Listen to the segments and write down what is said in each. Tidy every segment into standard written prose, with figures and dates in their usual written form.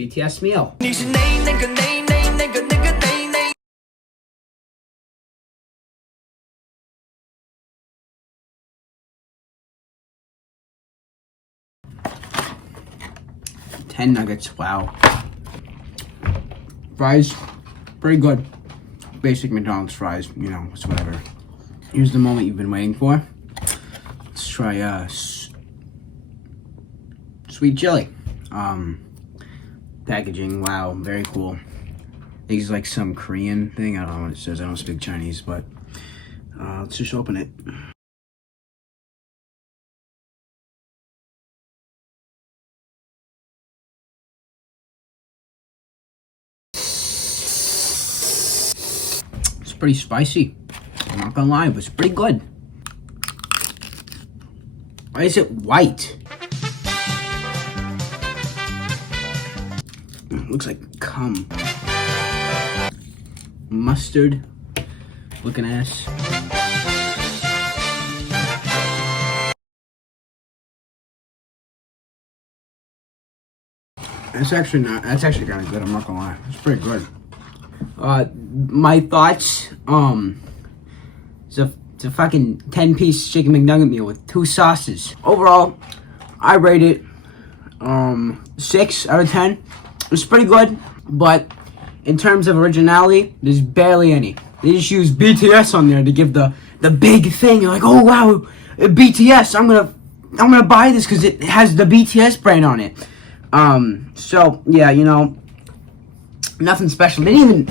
BTS meal. 10 nuggets, wow. Fries, pretty good. Basic McDonald's fries, you know, it's whatever. Here's the moment you've been waiting for. Let's try sweet chili. Packaging, wow, very cool. I think it's like some Korean thing. I don't know what it says. I don't speak Chinese, but let's just open it. It's pretty spicy. I'm not gonna lie, but it's pretty good. Why is it white? It looks like cum. Mustard looking ass. That's actually kind of good, I'm not gonna lie. It's pretty good. My thoughts, it's a fucking 10-piece chicken McNugget meal with 2 sauces. Overall, I rate it 6 out of 10. It's pretty good, but in terms of originality, there's barely any. They just use BTS on there to give the big thing. You're like, oh wow, BTS! I'm gonna buy this because it has the BTS brand on it. So yeah, you know, nothing special. They didn't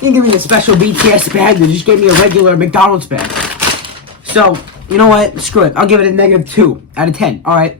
give me a special BTS bag. They just gave me a regular McDonald's bag. So you know what? Screw it. I'll give it a -2 out of 10. All right.